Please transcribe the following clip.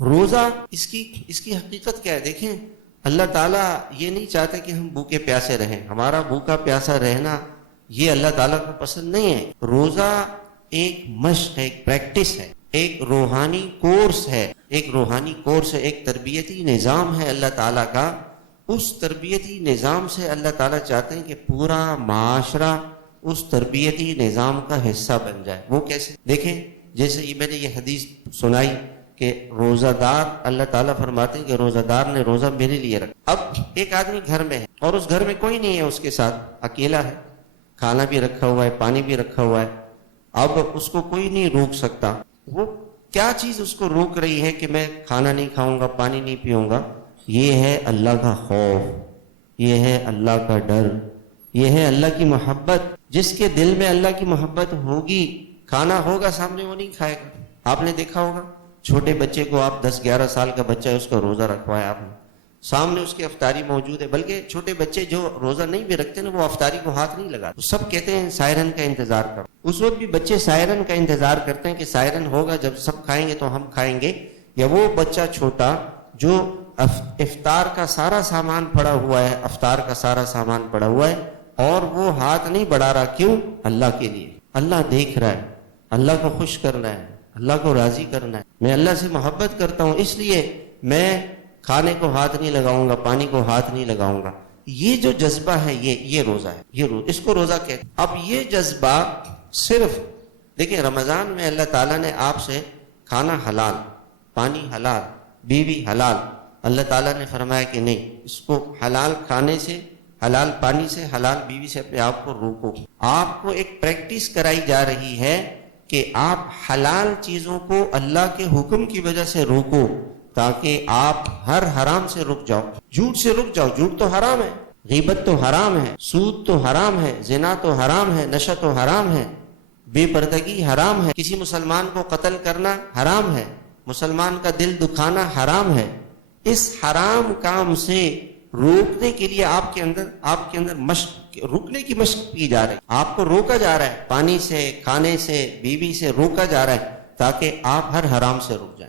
روزہ اس کی حقیقت کیا ہے؟ دیکھیں، اللہ تعالیٰ یہ نہیں چاہتے کہ ہم بھوکے پیاسے رہیں. ہمارا بھوکا پیاسا رہنا یہ اللہ تعالیٰ کو پسند نہیں ہے. روزہ ایک مشق ہے، ایک پریکٹس ہے، ایک روحانی کورس ہے، ایک تربیتی نظام ہے اللہ تعالیٰ کا. اس تربیتی نظام سے اللہ تعالیٰ چاہتے ہیں کہ پورا معاشرہ اس تربیتی نظام کا حصہ بن جائے. وہ کیسے؟ دیکھیں، جیسے میں نے یہ حدیث سنائی کہ روزہ دار، اللہ تعالیٰ فرماتے ہیں کہ روزہ دار نے روزہ میرے لیے رکھا. اب ایک آدمی گھر میں ہے اور اس گھر میں کوئی نہیں ہے، اس کے ساتھ اکیلا ہے، کھانا بھی رکھا ہوا ہے، پانی بھی رکھا ہوا ہے. اب اس کو کوئی نہیں روک سکتا. وہ کیا چیز اس کو روک رہی ہے کہ میں کھانا نہیں کھاؤں گا، پانی نہیں پیوں گا؟ یہ ہے اللہ کا خوف، یہ ہے اللہ کا ڈر، یہ ہے اللہ کی محبت. جس کے دل میں اللہ کی محبت ہوگی، کھانا ہوگا سامنے، وہ نہیں کھائے گا. آپ نے دیکھا ہوگا چھوٹے بچے کو، آپ 10-11 سال کا بچہ ہے، اس کا روزہ رکھوایا آپ نے، سامنے اس کی افطاری موجود ہے. بلکہ چھوٹے بچے جو روزہ نہیں بھی رکھتے نا، وہ افطاری کو ہاتھ نہیں لگاتے. سب کہتے ہیں سائرن کا انتظار کرو. اس وقت بھی بچے سائرن کا انتظار کرتے ہیں کہ سائرن ہوگا جب سب کھائیں گے تو ہم کھائیں گے. یا وہ بچہ چھوٹا جو افطار کا سارا سامان پڑا ہوا ہے، اور وہ ہاتھ نہیں بڑھا رہا. کیوں؟ اللہ کے لیے. اللہ دیکھ رہا ہے، اللہ کو خوش کرنا ہے، اللہ کو راضی کرنا ہے. میں اللہ سے محبت کرتا ہوں، اس لیے میں کھانے کو ہاتھ نہیں لگاؤں گا، پانی کو ہاتھ نہیں لگاؤں گا. یہ جو جذبہ ہے یہ روزہ ہے، اس کو روزہ کہتے ہیں. اب یہ جذبہ صرف دیکھیں، رمضان میں اللہ تعالیٰ نے آپ سے کھانا حلال، پانی حلال، بیوی حلال. اللہ تعالیٰ نے فرمایا کہ نہیں، اس کو حلال کھانے سے، حلال پانی سے، حلال بیوی سے اپنے آپ کو روکو. آپ کو ایک پریکٹس کرائی جا رہی ہے کہ آپ حلال چیزوں کو اللہ کے حکم کی وجہ سے روکو، تاکہ آپ ہر حرام سے رک جاؤ. جھوٹ سے رک جاؤ. جھوٹ تو حرام ہے، غیبت تو حرام ہے، سود تو حرام ہے، زنا تو حرام ہے، نشہ تو حرام ہے، بے پردگی حرام ہے، کسی مسلمان کو قتل کرنا حرام ہے، مسلمان کا دل دکھانا حرام ہے. اس حرام کام سے روکنے کے لیے آپ کے اندر رکنے کی مشق کی جا رہی ہے. آپ کو روکا جا رہا ہے، پانی سے، کھانے سے، بیوی سے روکا جا رہا ہے، تاکہ آپ ہر حرام سے رک جائیں.